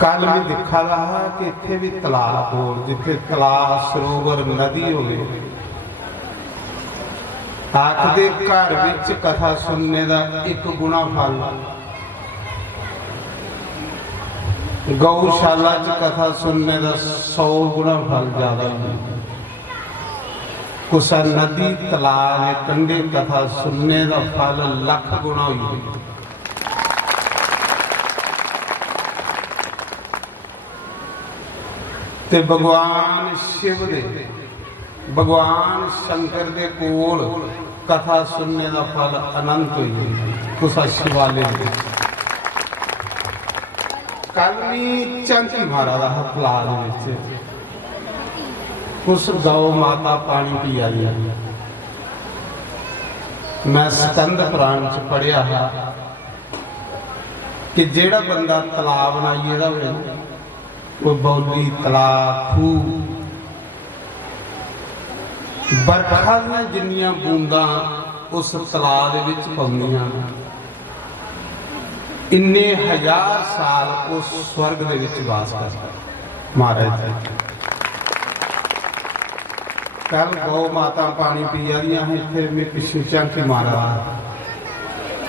कल भी दिखा रहा कि इत्थे भी तलाब हो, जिथे तलाब सरोवर नदी हो, आखदे घर विच कथा सुनने का एक गुना फल, गौशाला च कथा सुनने का 100 गुना फल ज्यादा है। कुछ नदी तलाब कंढे कथा सुनने का फल लख गुना हुई। ते भगवान शिव दे भगवान शंकर दे कोल कथा सुनने का फल अनंत हुई। कुछ शिवालय कल भी चांची महाराज हथलाल उस गौ माता पानी पी आई है। मैं स्कंद पुराण च पढ़िया है कि जेड़ा बंदा तलाब बनाइए कोई बौली तलाब खूह बरखा दी जिन्नियां बूंदा उस तलाब दे विच पौंदियां इन्ने हजार साल उस स्वर्ग दे विच वास करदा। महाराज कल गौ माता पानी पी रही हैं, इतने में पिछले चांची मारा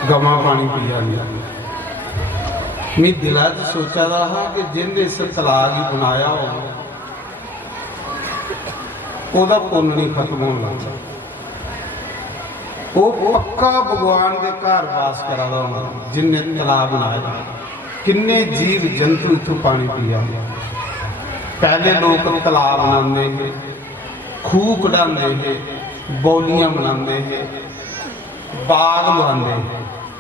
गवा पानी पी रही। मैं दिला च सोचा रहा कि जिन्हें इस तलाब ही बनाया होगा पुण्य नहीं खत्म होने लगा। वो पक्का भगवान के घर वास करा होगा जिन्हें तलाब बनाया। किन्ने जीव जंतु इतों पानी पिया। पहले लोग तलाब बनाते हैं, खूह कढ़ाते हैं, बौलियां बनाते हैं, बाग लगाते हैं।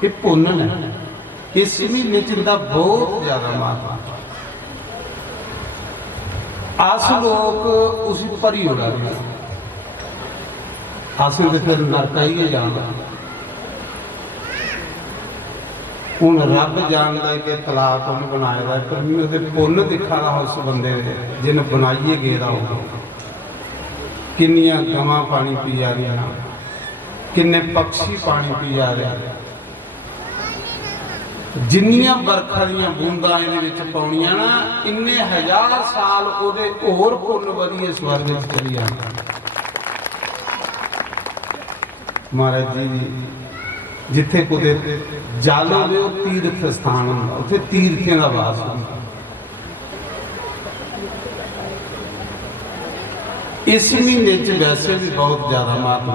ये पुण्य है। इस महीने चिंता बहुत ज्यादा माता अस लोग उसी भरी हो रहे अस फिर नरका ही जाना। हूँ रब जानता कि तलाब उन्हें बनाया पर मैं पुण्य दिखा रहा उस बंदे जिन्हें बनाइए गेदा होगा। किन्नियां गवां पानी पी जा रही, किन्ने पक्षी पानी पी जा रहे। जिन्नियां बरखा दी बूंदा ये पाउणियां ना इन्ने हजार साल ओदे होर पुण्य वधिए स्वर्ग च चली जांदा। महाराज जी जिथे कुदे जल होवे तीर्थ स्थान हुंदा, उत्थे तीर्थियां दा वास हुंदा। इस महीने च वैसे भी बहुत ज्यादा महत्व।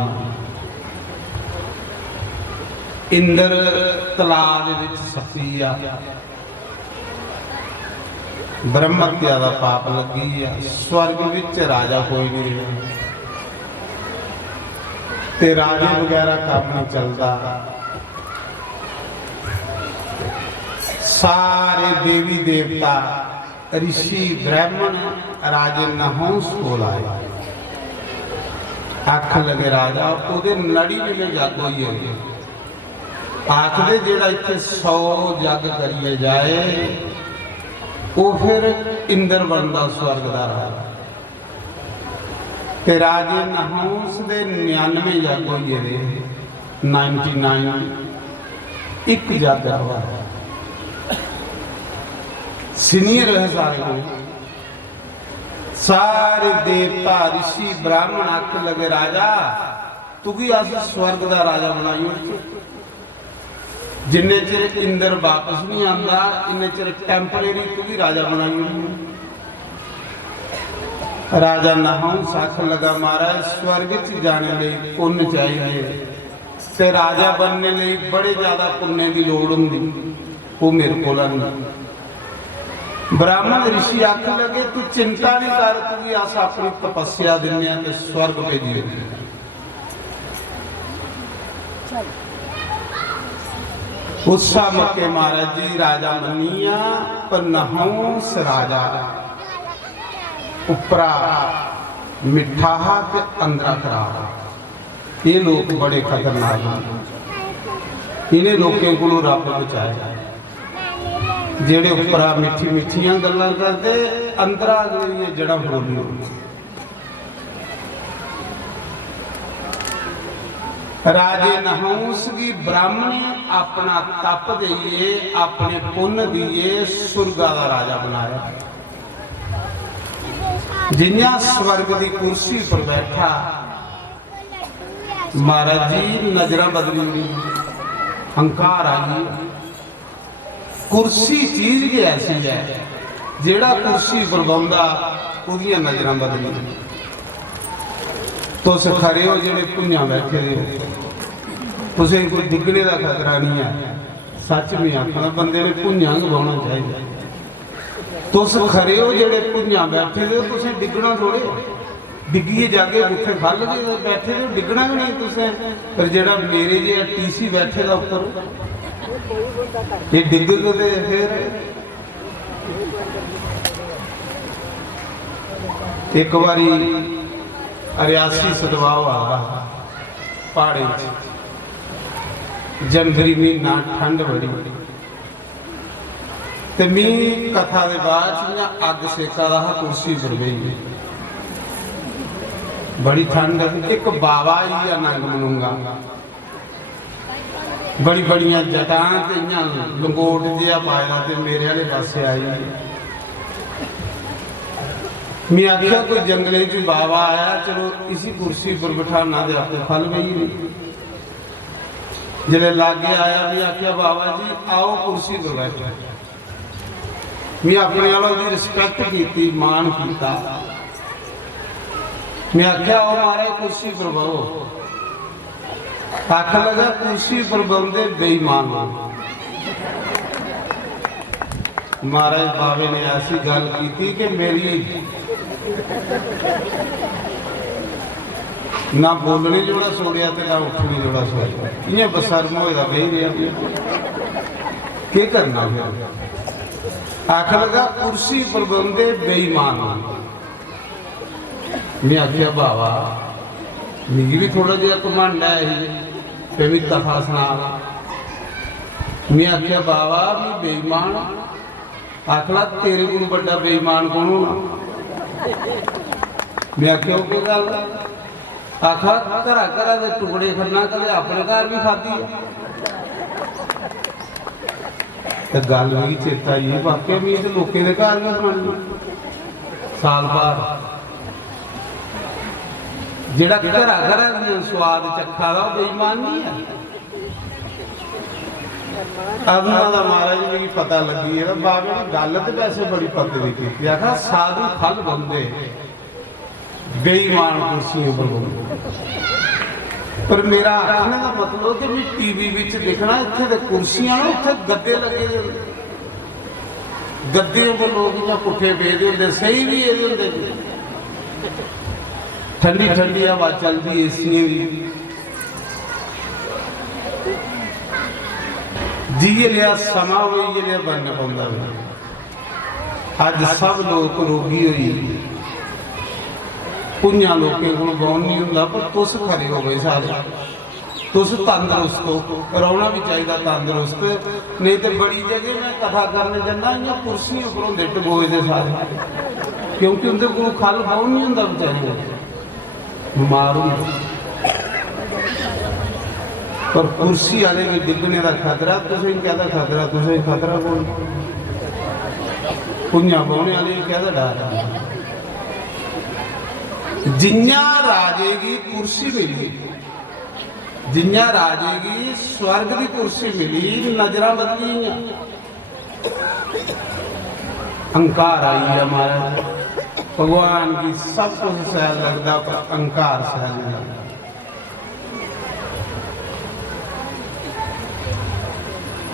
इंद्र तलाब सफी आ, ब्रह्म हत्या का पाप लगी है। स्वर्ग विच राजा कोई नहीं ते राजे वगैरह काम नहीं चलता। सारे देवी देवता ऋषि ब्राह्मण राजे नहुंस को आए। अख लगे राजा ओदे नड़ी में जग होई है। आखदे जेड़ा इत्थे 100 जग करिए जाए वो फिर इंद्र बनदा स्वर्ग दा राजा। ते राजे नहुंस दे 99 जग होइए दे 99 एक जग हुआ सीनियर है सारे देवता ऋषि ब्राह्मण आख लगे राजा तू भी अस स्वर्ग दा राजा बनाई। जिन्ने चिर इंद्र वापस नहीं आता इन्ने चिर टैंपरेरी तू भी राजा बनाई। राजा नहुंस आख लगा महाराज स्वर्ग च जाने लिए पुण्य चाहिए ते राजा बनने लिए बड़े ज्यादा पुण्य की लोड़ होंदी, वो मेरे को नहीं। ब्राह्मण ऋषि आख लगे तू चिंता नहीं कर, तू भी अस अपनी तपस्या दिने ते स्वर्ग भेजिए। उत्सा मके महाराज जी राजा मनिया पर नहुंस राजा उपरा मिठा ते अंदरा खराब। ये लोग बड़े खतरनाक हैं। इन्हें लोगों को रब बचाए जेड़े उपरा मिठी मिठियां गल्लां करते अंदरा जड़ा फरोली। राजे नहुस की ब्राह्मणी अपना तप दईए अपने पुण्य दिए सुरगा का राजा बनाया। जिन्या स्वर्ग की कुर्सी पर बैठा महाराज जी नजर बदली, हंकार आई। कुर्सी चीज भी ऐसी है जेड़ा कुर्सी पर बौंदा उदियां नजर बदली। तुस खरे हो जेड़े भुंजा बैठे हो, तुसें कोई डिगने का खतरा नहीं है। सच में आखना बंदे ने भुंजा गवाना चाहिए। तुस खरे हो जेड़े भुंजा बैठे हो, तुसें डिगना थोड़े, डिग्गिए जाके जिथे खल के बैठे हो डिगना भी नहीं तुसें। पर जेड़ा मेरे जे टीसी बैठे दा उपर ये डिग के फिर एक बारी रियासी सदवाओ आ पहाड़ी जनवरी महीना ठंड बड़ी ते मी कथा के बाद अग सेका रहा कुर्सी पर गई। बड़ी ठंड, एक बाबा ही नंग मनूंगा बड़ी बड़िया जटा लंगोट जिहा पाया ते मेरे वाले पासे आई। मैं आख्या कोई जंगले च बाबा आया, चलो इसी कुर्सी पर बिठाना दे आपको फल गई नहीं। जिले लागे आया भी आख्या बाबा जी आओ कुर्सी पर बैठो। मैं अपने वालों की रिस्पेक्ट की, मान किया। मैं आख्या आओ महाराज कुर्सी पर बहो। आख लगा कुर्सी पर बंदे बेईमान हो। महाराज बाबे ने ऐसी गल की कि मेरी ना बोलने जोड़ा सोड़िया ना उठने जोड़ा सोड़िया। इं बसर्म होए बही रहा के करना फिर। आख लगा कुर्सी पर बंदे बेईमान। मैं आख्या बाबा मिगी भी थोड़ा जहा घमंड है भी कथा सुना। मैं आख्या बाबा भी बेईमान। आखला तेरे को बड़ा बेईमान कौन होना। मैं आख्या कि गल आखा घर घर के टुकड़े खन्ना कदे अपने घर भी खाधी है। गल भी चेता ही वाकई मी तो लोगों के घर में बनानी साल बाद जेड़ा घर घर स्वाद चखा था बेईमान नहीं है। अदना का महाराज भी पता लगी है बाबे ने गल तो वैसे बड़ी पतली की। आखा साधु फल बंदे बेईमान कुर्सियों पर बंदे। पर मेरा आखने का मतलब कि टीवी विच देखना इत्थे ते कुर्सियां ना उत्थे गद्दे लगे गद्दे पर लोग या पुठे बेदे होंदे सही भी ये होंदे। ठंडी ठंडी हवा चलती एसियां दी जी लिया समा हुई लिया बनना पौंदा। अज सब लोग रोगी हुई पुंजा लोगों को बहुत नहीं होंदा। पर तुस खरे हो गए सारे, तुस तंदुरुस्त हो। रौना भी चाहिए तंदुरुस्त, नहीं तो बड़ी जगह मैं कथा करने जाना इं कुर्सी उपर होंगे टगोए दे सारे, क्योंकि उनके को खल बहुत नहीं होंदा बेचारे बीमार होंगे। पर कुर्सी वाले भी डिगने का खतरा, तुसें कहता खतरा, तुसें खतरा कौन पुंजा पाने वाले कहता डर। जिन्या राजे की कुर्सी मिली, जिन्या राजे की स्वर्ग की कुर्सी मिली, नजर बदली, अहंकार आई है हमारा। भगवान की सब कुछ सहल लगता पर अहंकार सहल नहीं लगता।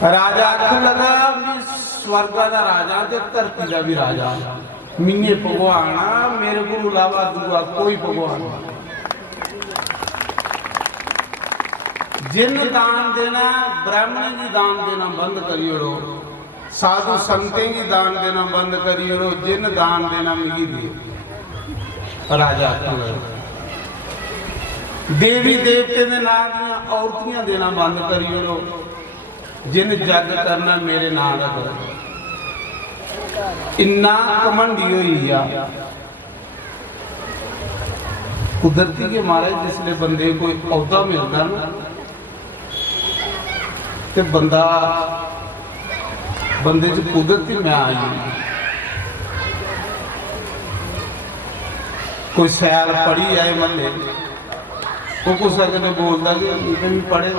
राजा आखन लगा भी स्वर्ग का राजा ते धरती का भी राजा मिये भगवान आ, मेरे को अलावा दूआ कोई भगवान। जिन दान देना ब्राह्मण की दान देना बंद करियो, साधु संतें की दान देना बंद करियो, जिन दान देना मिगी दे। राजा आखन लगा देवी देवते के नाम दियां औरतियां देना बंद करियो, जिन जग करना मेरे नाम का करो। इन्ना घमंडी हुई आ कुदरती के महाराज जिसले बंदे कोई अहुदा मिलता ना तो बंदे च कुदरती मैं आई कोई सैल पढ़ी आए महल्ले वो कुछ अगर बोलता कि पढ़े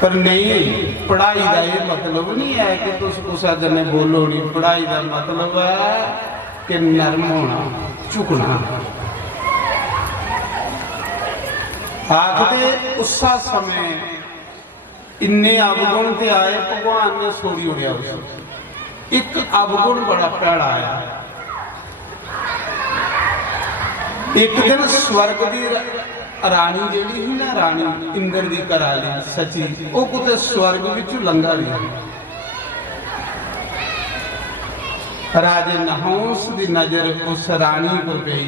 पर नहीं पढ़ाई का ये मतलब नहीं है कि तुम कुछ जने बोलो नहीं। पढ़ाई का मतलब है कि नरम होना, झुकना। आखते उस समय इन्ने अवगुण ते आए भगवान ने सोड़ी उड़िया। एक अवगुण बड़ा भैड़ा आया। एक दिन स्वर्ग की रानी जी ही ना, रानी इंद्र की कराली सची, वो कुछ स्वर्ग विचों लंघा गई। राजे नहुस की नजर उस रानी पर पई।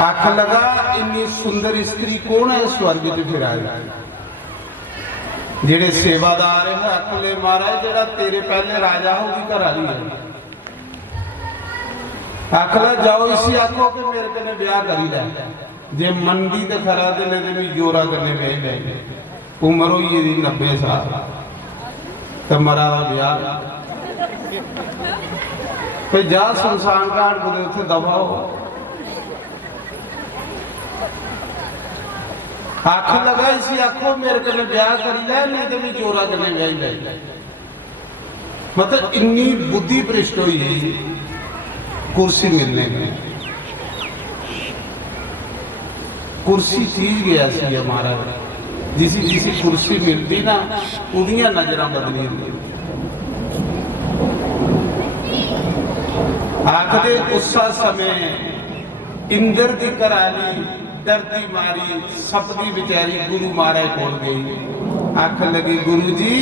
आख लगा इन्नी सुंदर स्त्री कौन है स्वर्ग च फिर आए। जेड़े सेवादार है अखले महाराज जेड़ा तेरे पहले राजा होगी कराली है। आखला जाओ इसी आखो कि मेरे कने ब्याह करी लै। जे मंडी ते खरा ते ने जोरा करने पे ले उम्र हुई दी 90 साल ते मरा दा ब्याह पे जा संसान घाट को उथे दफा हो। आख लगा इसी आखो मेरे कने ब्याह करी लै नहीं ते भी जोरा करने ब्याह ले। मतलब इन्नी बुद्धि भ्रष्ट हुई कुर्सी मिलने में। कुर्सी चीज गया सी हमारा जिसी कुर्सी मिलती ना उदियां नजर बदली। आखते उस समय इंद्र की कराली डरती मारी सपदी बेचारी गुरु महाराज कोल गई। आख लगी गुरु जी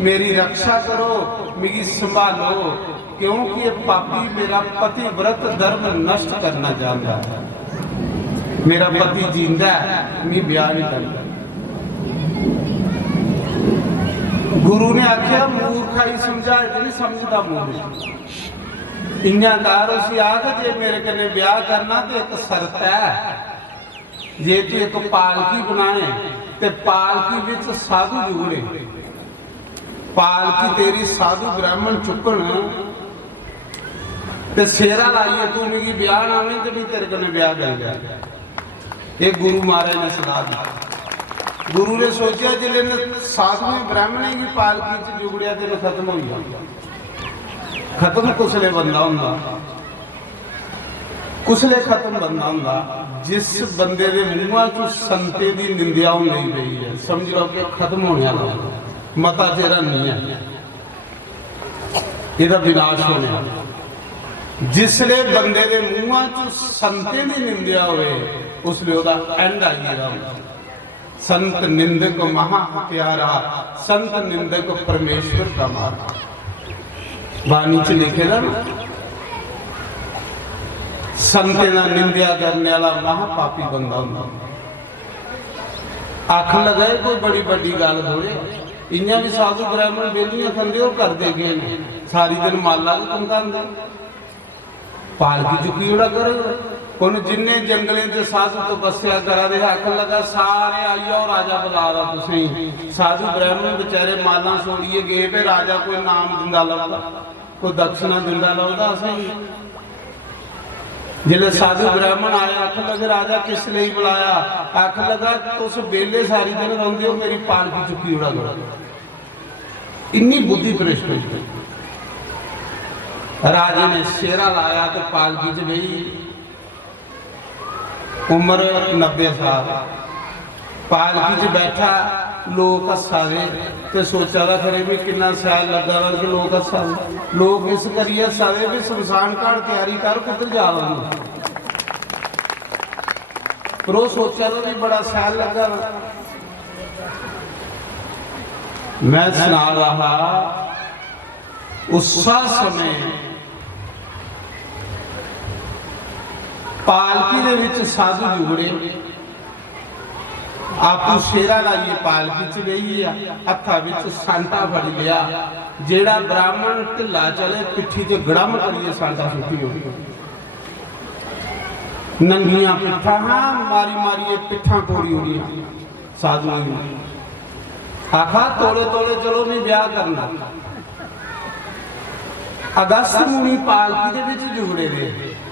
मेरी रक्षा करो, मेरी संभालो, क्योंकि ये पापी मेरा पति व्रत धर्म नष्ट करना चाहता है। मेरा पति जिंदा है, मैं ब्याह नहीं करता। गुरु ने आख्या मूर्खाई समझा नहीं समझता मूर्ख। इन्याकार उसी आख जे मेरे कने ब्याह करना तो एक शर्त है। जे तू एक पालकी बनाए ते पालकी विच साधु जुड़े। पालकी तेरी साधु ब्राह्मण चुकन ते सेरा लाइए तू मेरी ब्याह ना तो भी तेरे कने ब्याह कर गया। ये गुरु महाराज ने सलाह दी। गुरु ने सोचा जिले ने साधु ब्राह्मण की पालकी च जुगड़िया तो खत्म हो गया। खत्म कुसले बंदा होंदा, कुसले खत्म बंदा होंदा जिस बंदे के मुंह चो संते की निंदिया नहीं पई है। समझ लो कि खत्म होने वाला मता तेरा नहीं है, यदा विनाश होने वाला। जिसले बंदे के मुंह चो संते की निंदिया होवे उसले ओदा एंड आ गया। संत निंदक महा प्यारा, संत निंदक परमेश्वर का मारा। बानी च लिखे ना संते ना निंदिया करने वाला महापापी बंदा होंदा। आख लगाए कोई बड़ी बड़ी गल थोड़े। इन्या भी साधु ब्राह्मण बेलियां खंदे और करते गए सारी दिन माला भी कंगांदे पालकी चुकी उड़ा कर उन जिन्ने जंगले से साधु तपस्या करा दे। आख लगा सारे आई और राजा बुला रहा तुसी। साधु ब्राह्मण बेचारे माला छोड़िए गए पे राजा कोई नाम दिंदा लभदा, कोई दक्षिणा दिंदा लभदा। जिले साधु ब्राह्मण आया आख लगे राजा किस लिए बुलाया। आख लगा तुस बेले सारी दिन रोंदे हो मेरी पालकी चुकी उड़ा कर। इन्नी बुद्धि भ्रष्ट हुई। राजे ने शेरा लाया तो पालकी च गई। उम्र 90 साल पालकी च बैठा। लोग हसा दे ते सोचा था खरे भी कितना सैल लगा कि लोग हसा दे। लोग इस करिए हसा दे भी शमशान घाट तैयारी कर कुछ जा पर वो सोचा था भी बड़ा सैल लगा। मैं सुना रहा उस समय पालकी दे विच साधु जुगड़े आपू शेरा लाइए पालकी च गई आ, हथा विच सांटा फड़ लिया, जेड़ा ब्राह्मण ढिला चले पिठी च गड़म करिए सांटा सुट्टी हो, नंगिया पिठा हाँ मारी मारिए पिठा तोड़ी उड़िया साधुओं ने आखा तोड़े तोड़े चलो नहीं ब्याह करना। अगस्त मुनि पालकी दे विच जुड़े रहे।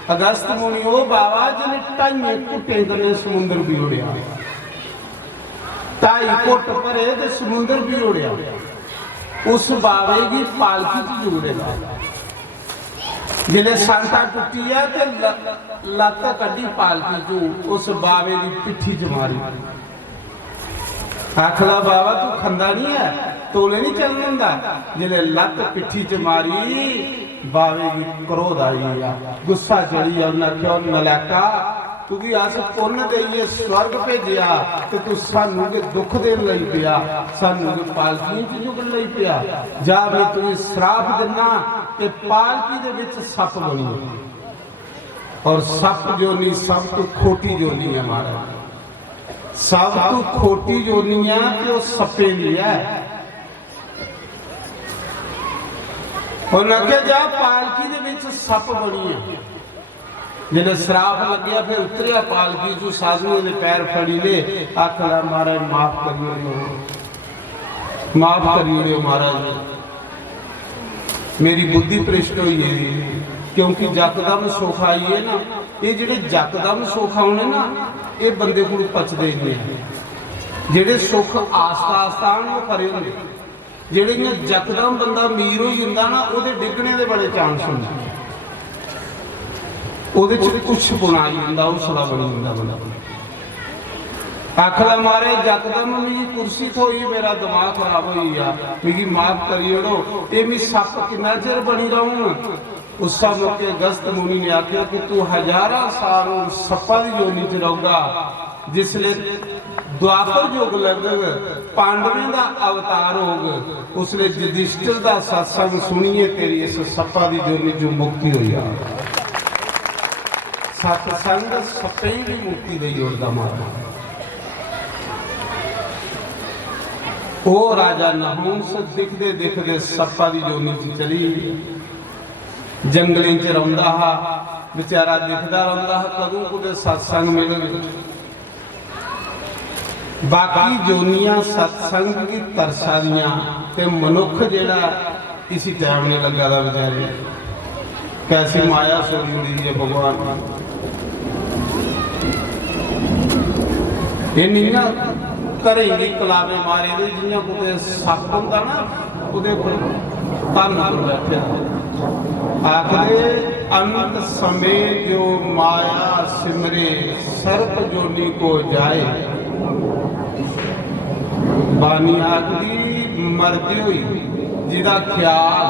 अगस्त मुनि वो बाबा जिन्हें ढाई घुट्टे कने समुंदर भी उड़िया, ढाई घुट भरे ते समुंदर भी उड़िया, उस बाबे की पालकी च जुड़ेगा। जिले सांता टुटी है ते लत्त कड्डी पालकी चू उस बाबे की पिठी च मारी। आखला बाबा तू खंदा नहीं है, तोले नहीं चल दिंदा। जिले लत्त पिठी च मारी बाबे की क्रोध आई आ, गुस्सा चढ़ी आ, उन्हें क्यों नलैका क्योंकि अस पुन्न देइए स्वर्ग भेजिया ते तू सानू के दुख देन लई पिया, सानू के पालकी च चुकन लई पिया। जा मैं तुझे श्राप देना कि पालकी दे विच सप बनी, और सप जोनी सब तो खोटी जोनी है महाराज, सब तो खोटी जोनी है कि वो सपे नहीं है। और लगे जा पालकी दे विच सप बनी है, जिन्हें श्राप लग्या फिर उतरिया पालकी चू, साधुओं ने पैर फड़ी ले, आखला महाराज माफ करियो, माफ करियो महाराज, मेरी बुद्धि भ्रिष्ट हुई है। क्योंकि जकदम सुख आई है ना, ये जेडे जकदम सुख आने ना ये बंदे को पचते नहीं है। जेडे सुख आस्ता आस्ता आने वो खरे होंगे, जेडे जकदम बंदा अमीर हो जाता ना वो डिगने के बड़े चांस होंगे, ਉਹਦੇ ਚ ਕੁਛ ਬਣਾ ਜਾਂਦਾ, ਹੌਸਲਾ ਬਣੀ ਜਾਂਦਾ ਬੰਦਾ। आखला मारे जकदम मेरी कुर्सी थोई, मेरा दिमाग खराब हो गया, मेरी माफ करियो, ये मैं सप कितना चिर बनी रहूं। उस मौके अगस्त मुनि ने आख्या कि तू हजारा साल सप्पा की जोनी च रहूगा। जिसले द्वापर युग लगेगा, पांडवें का अवतार होगा, उसने युधिष्ठिर का सत्संग सुनिए, तेरी इस सप्पा की जोनी जो मुक्ति हुई आ। सत्संग सप्पे भी मुक्ति दे जोड़दा मारा। वो राजा नहुंस दिखदे दिखदे सप्पा की जोनी च चली, जंगलों च रौंदा हा, बेचारा दिखदा रौंदा हा कदों कुदे सत्संग मिले। बाकी जोनियां सत्संग की तरसा दियां ते मनुख जेड़ा इसी टाइम नहीं लगा था बेचारे, कैसी माया सोई हुई है भगवान। ये नहीं ना घरे भी कलावे मारे दे, जियां कुते सप हुंदा ना उहदे कोल तन पर बैठे। आखदे अंत समय जो माया सिमरे, सर्प जोनी को जाए। बानी आखदी मरदी हुई जिहदा ख्याल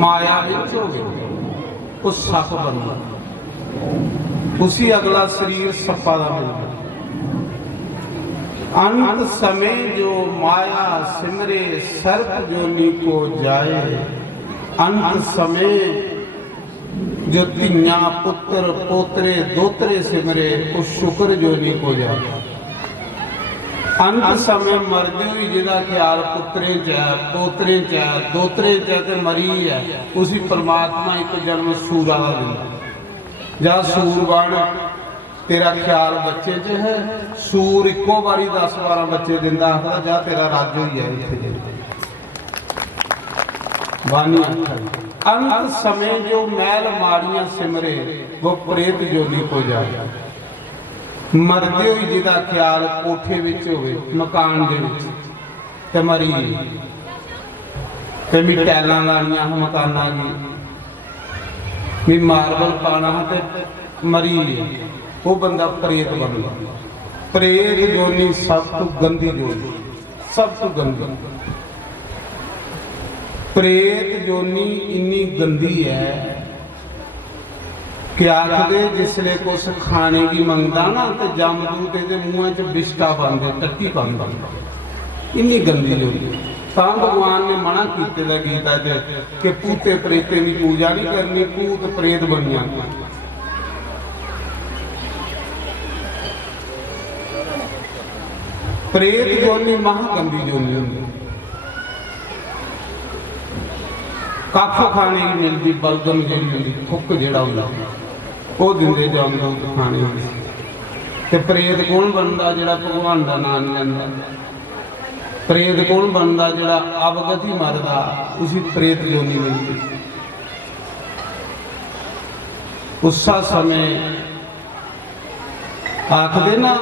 माया विच होवे वो सप बनदा, उसी अगला शरीर सप्पा दा मिलदा। अंत समय जो माया सिमरे, सर्प जोनी को जाए। अंत समय जो तियां पुत्र पोतरे दोतरे सिमरे, उस शुक्र जोनी को जाए। अंत समय मरदी हुई जिहदा ख्याल पुत्रे च है, पोतरे च है, दोतरे च है ते मरी है, उसी परमात्मा एक जन्म सूरा दा दिंदा। जा सूर बन, तेरा ख्याल बच्चे च है, सूर इको बारी 10-12 बच्चे दिंदा, आखदा जा तेरा राज ही है इत्थे। बानी अंत समय जो मैल माड़ियां सिमरे, वो प्रेत जोनी को जाए। मरदे हुई जिहदा ख्याल कोठे विच होवे, मकान दे विच ते मरी, ते मी टैलां लाणियां मकानां दी, मी मार्बल पाना ते मरी, वो बंदा प्रेत बनदा। प्रेत जोनी सब तो गंदी जोनी, सब तो गंदी। प्रेत जोनी इन्नी गंदी है कि आखदे जिसले कुछ खाने की मंगदा ना तो जमदूत के मुँह च बिस्टा पाते, टट्टी पाता, इन्नी गंदी जोनी। तां भगवान ने मना किया गीता कि पूते प्रेते की पूजा नहीं करनी, पूत प्रेत बनिया। प्रेत जोनी महा गंदी जोनी होंगी, कख खाने की मिलती, बलगम जी होंगी, थुक जिहड़ा होंदा वो दिंदे जांदे खाने होंदी। ते प्रेत कौन बनता जिहड़ा भगवान का नाम नहीं लैंदा? प्रेत कौन बनता जिहड़ा अवगति मरदा, उसी प्रेत जोनी मिलती। उस समय आखदे ना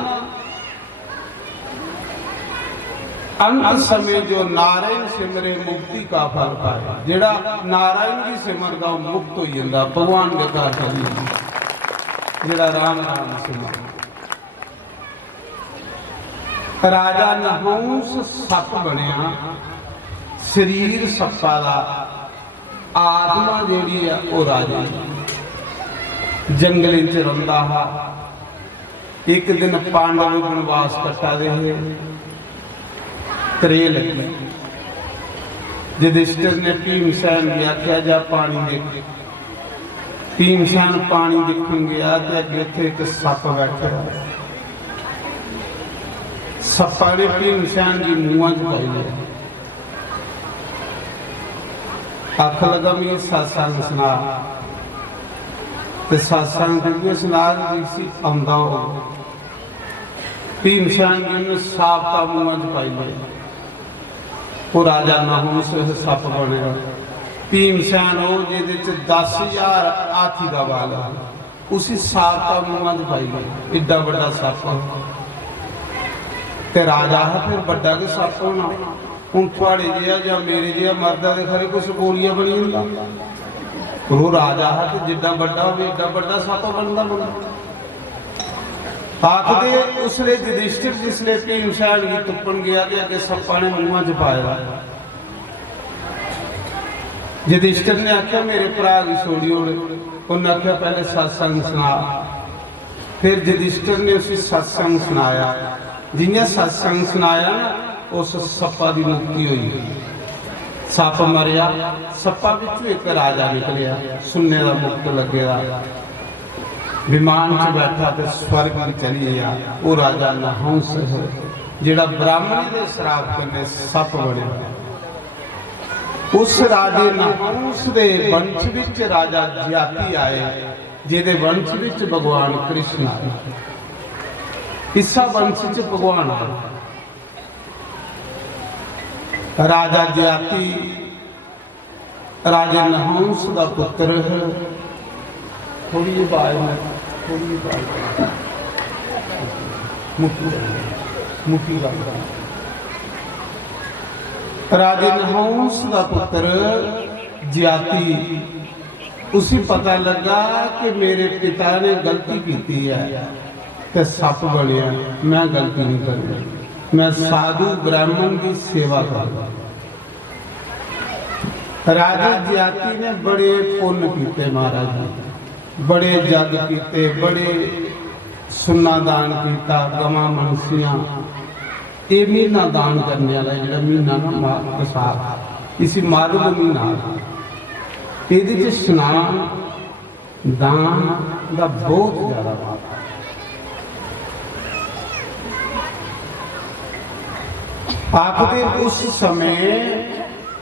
अंत समय जो नारायण सिमरे मुक्ति का फल पाए, जेड़ा नारायण की सिमरदा मुक्त हो जाता, भगवान के घर चली जाता, जेड़ा राम राम सिमर। राजा नहुस सप बनया, शरीर सप्पा दा, आत्मा जेड़ी है वो राजा जंगल च रंदा हा। एक दिन पांडव वनवास कटा रहे, त्रे लगी। युधिष्ठिर ने भीमसेन की आख्या जा पानी देख। भीमसेन पानी देखन गया तो अगे थे एक सप बैठा। सप्पा ने भीमसेन की मुंह च पाई लिया। आख लगा मैं सत्संग सुना, सत्संग की सुना आंदा हो। भीमसेन जी ने साफता मुंह च पाई लिया। वो राजा नहुस सप बने। भीमसेन वो जिहदे च 10,000 हाथी का बाल है, उसी साफता मुंह च पाई लिया। एडा बड़ा सप ते राजा है, फिर बड़ा के सप होना। हुण तुहाडे जिहा जां मेरे जिहा मर्दा दे खरे कुछ गोलियां बनी हुंदा। वो राजा है तो जिड्डा बड़ा हो एडा बड़ा सप बनता बंदा। आखदे उसने युधिष्ठिर जिसने भीमसेन की तुप्पन गया कि अगे सप्पा ने मुंह च पाया। युधिष्ठिर ने आख्या मेरे भरा की छोड़ी ओड़े। उन्हें आख्या पहले सत्संग सुना। फिर युधिष्ठिर ने उसे सत्संग सुनाया। जिन्हें सत्संग सुनाया उस सप्पा की मुक्ति हुई। सप मरिया, सप्पा बिचों एक राजा निकलिया, सुनने का मुक्त लगेगा। विमान च बैठा तो स्वर्ग में चली गया। वो राजा नहुस है जिहड़ा ब्राह्मणी के श्राप करने सप बने। उस राजे नहुस के वंश विच राजा ज्याति आए, जिहदे वंश विच भगवान कृष्ण आए। इसा वंश च भगवान आए। राजा ज्याति राजा नहुस का पुत्र है। थोड़ी आवाज में थोड़ी मुखी राजे नहुस का पुत्र ज्याति। उसी पता लगा कि मेरे पिता ने गलती की है तो सप बनया। मैं गलती नहीं करनी, मैं साधु ब्राह्मण की सेवा करूंगा। राजा ज्याति ने बड़े पुण्य किए महाराज जी, बड़े जग किए, बड़े सुन्ना दान किया, गवां मनसियां। ये महीना दान करने वाला जो महीना ना बसाख, इसी मार्ग महीना ये स्नान दान का बहुत ज्यादा भाव। आखिर उस समय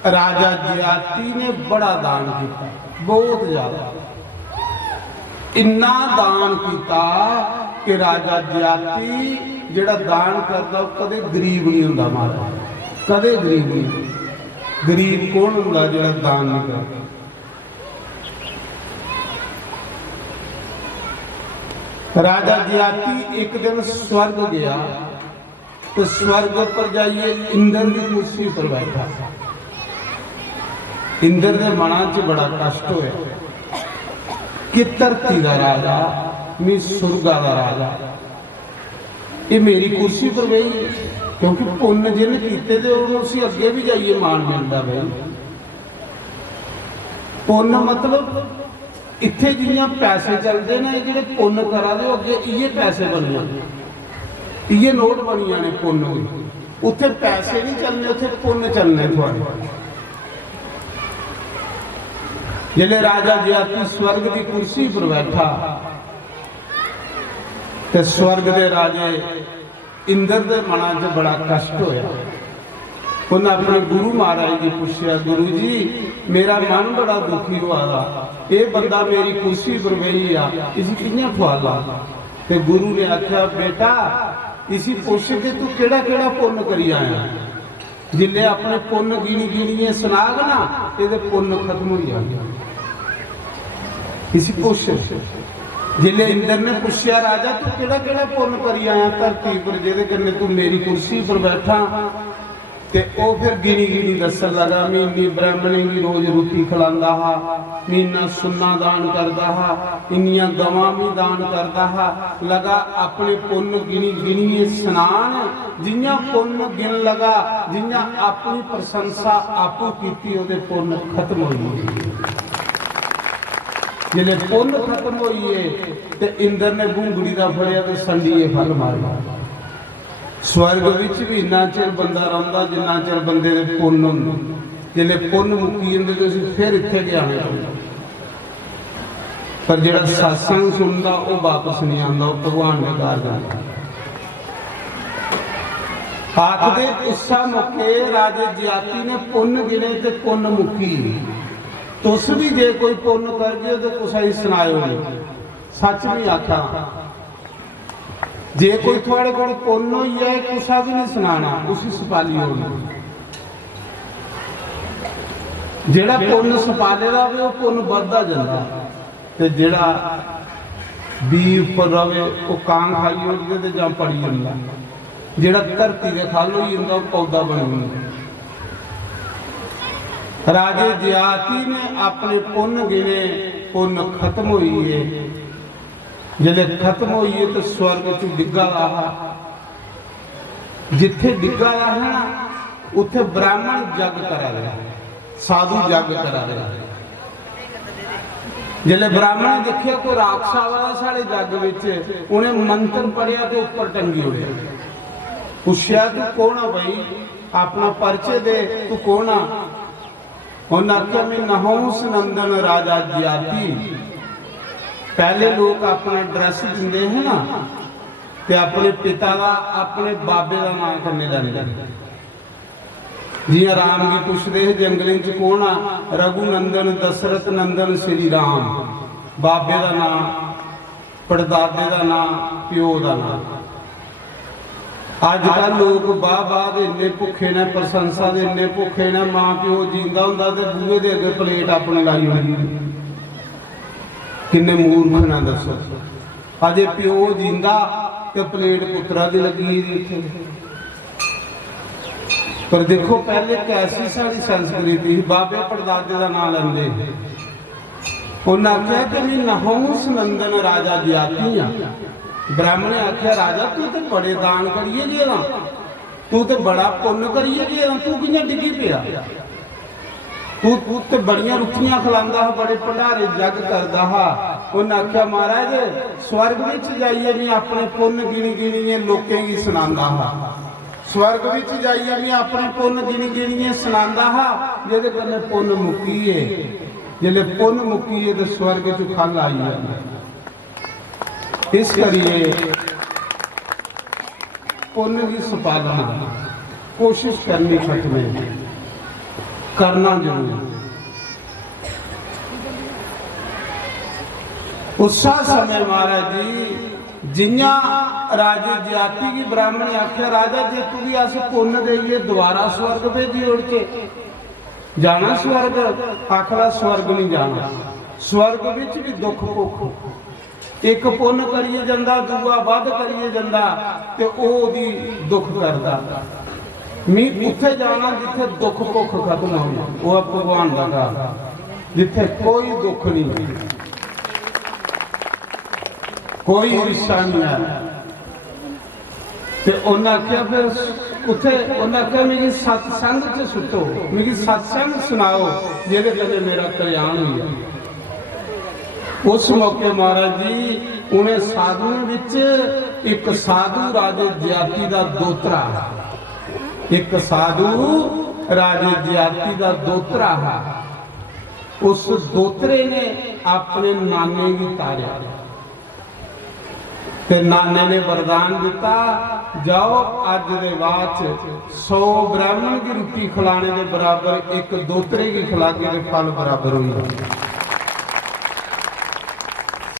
राजा ज्याति ने बड़ा दान किया, बहुत ज्यादा। इन्ना दान किया कि राजा ज्याति जिहड़ा दान करता कदे गरीब नहीं हुंदा महाराज, कदे गरीब नहीं। गरीब कौन हुंदा जिहड़ा दान नहीं करता। राजा ज्याति एक दिन स्वर्ग गया तो स्वर्ग पर जाइए इंद्र की कुर्सी पर बैठा। इंद्र के मना च बड़ा कष्ट होया कि धरती का राजा मैं सुरगा का राजा, ये मेरी कुर्सी पर बही। क्योंकि पुण्य जिन कीते थे उसी अगे भी जाइए मान मिलता भाई। पुण्य मतलब इत्थे जिन्ना पैसे चलते ना, ये पुण्य करा दे अगे इये पैसे बनिया, ये नोट बनिया ने पुण्य। उत्थे पैसे नहीं चलने, उत्थे पुण्य चलने। थोड़े जिले राजा ज्याति स्वर्ग की कुर्सी पर बैठा तो स्वर्ग के राजे इंद्र के मना च बड़ा कष्ट होया। उन्हें अपने गुरु महाराज जी पूछा, गुरु जी मेरा मन बड़ा दुखी हुआ था, ये बंदा मेरी कुर्सी पर बही आ, इसी कियां ठवाला। तो गुरु ने आख्या, बेटा इसी पुछ के तू केड़ा केड़ा पुण्य करी आया, जिले अपने पुण्य गिनी गिनिए सुनाग ना ये पुण्य खत्म हो जाएगा। इसी पुछ जिले इंद्र ने पूछा, राजा तू केड़ा केड़ा पुण्य करी आया धरती पर जिहदे कन्नै तू मेरी कुर्सी पर बैठा। ते ओ फिर गिनी गिनी दसन लगा, मीनी ब्राह्मणे की रोज रोटी खिलांदा हा, मीना सुन्ना दान करदा हा, इन्नियां गवां भी दान करदा हा। लगा अपने पुण्य गिनी गिनिए स्नान, जियां पुण्य गिन लगा, जियां अपनी प्रशंसा आपू कीती ओदे पुण्य खत्म हो गए। जिले पुण्य खत्म होइए ते इंद्र ने घुंगड़ी दा फड़िया ते संडीए फल मारिया। स्वर्ग विच भी इन्ना चिर बंदा रहिंदा जिन्ना चिर बंदे दे पुण्य हुंदे, जिले पुण्य मुक्की जांदे ते असीं फिर इत्थे गए आने पर जिहड़ा सत्संग सुनदा ओह वापस नहीं आंदा, ओह भगवान दे घर जांदा। आखदे गुस्सा मुके राजे जियाती ने पुण्य गिने ते पुण्य मुक्की। तुस भी जे कोई पुण्य कर गए तो कुछ ही सुनाओ, सच नहीं आखा। जे कोई थोड़े को पुण्य ही है कुछा भी नहीं सुनाना, उसी सपाली होगी। जेड़ा पुण्य सपाले दा वे पुण्य बढ़दा जांदा, ते जेड़ा बी उपर रवे वो कांग खाई होगी ते जां पड़ी जांदा, जेड़ा धरती दे खल होई जांदा वो पौधा बन जांदा। राजे जियाती ने अपने पुण्य गिने, पुण्य खत्म हुई है। जिले खत्म हुई है तो स्वर्ग च डिग्गा रहा, जिथे डिग्गा रहा ना उथे ब्राह्मण जग करा रहा, साधु जग करा रहा। जिले ब्राह्मण देखिया कोई राक्षसा वाला साढ़े जग विच, उन्हें मंत्र पढ़िया तो ऊपर टंगी हुई। पूछया तू कौन आ भाई, अपना परिचय दे, तू कौन आ। उन्हें आख्या मैं नहुस नंदन राजा जियाती। पहले लोग अपना ड्रेस दिंदे हैं ना, ते अपने पिता का अपने बाबे का नाम करने लगे। जी राम जी पूछते हैं जंगलों च कौन आ, रघुनंदन दशरथ नंदन श्री राम। बाबे का नाम, पड़दादे का नाम, प्यो का नाम। अजकल लोग बाह बाह दे इन्ने भुखे ने, प्रशंसा दे इन्ने भुखे ने, मां प्यो जींदा हुंदा ते बूहे दे अगे प्लेट अपने लाई होई। किन्ने मूर्ख ना दसो, अजे प्यो जींदा ते प्लेट पुत्रा दी लगी दी। पर देखो पहले कैसी सारी संस्कृति, बाबे परदादे का नाम लेंदे। उन्हें आख्या कि मैं नहुस नंदन राजा जियाती हाँ। ब्राह्मण ने आख्या, राजा तू तो बड़े दान करिए जे ना, तू तो बड़ा पुण्य करिए जे ना, तू कियां डिगी पिया। तू तो बड़िया रुखियां खिलांदा हा, बड़े भंडारे जग करदा हा। उन्हें आख्या, महाराज स्वर्ग विच जाइए मैं अपने पुण्य गिनी गिनिए लोकें की सुनांदा हा। स्वर्ग विच जाइए मैं अपने पुण्य गिनी गिनिए सुनांदा हा, जिहदे कन्नै पुण्य मुक्की है। जिहले पुण्य मुक्की है तो स्वर्ग च खल आई है। इस करिए पुण्य की संपादना कोशिश करनी खत्म करना जरूर। उसा समय महाराज जी जिन्या राजे जियाती की ब्राह्मण ने आख्या, राजा जे तू भी अस पुण्य देइए दोबारा स्वर्ग भेजी उड़ के जाना स्वर्ग। आखला स्वर्ग नहीं जाना, स्वर्ग विच भी दुख भुख, एक पुण्य करिए जांदा दूआ वध करिए जांदा ते ओदी दुख करदा। मैं उत्थे जाना जिथे दुख भुख खत्म हो, वो भगवान का घर जिथे कोई दुख नहीं, कोई रिश्ता नहीं है। ते उन्हें आख्या फिर उत्थे उन्हें आख्या मेरी सत्संग च सुटो, मेरी सत्संग सुनाओ जिहदे कन्नै मेरा कल्याण हुई। उस मौके महाराज जी उन्हें साधुओं विच एक साधु राजे जियाती का दोतरा, एक साधु राजे जियाती का दोतरा है। उस दोतरे ने अपने नाने की तारिया, ते नाने ने वरदान दिता, जाओ अज दे बाद 100 ब्राह्मण की रोटी खिलाने के बराबर एक दोतरे की खिलाके के फल बराबर हुई।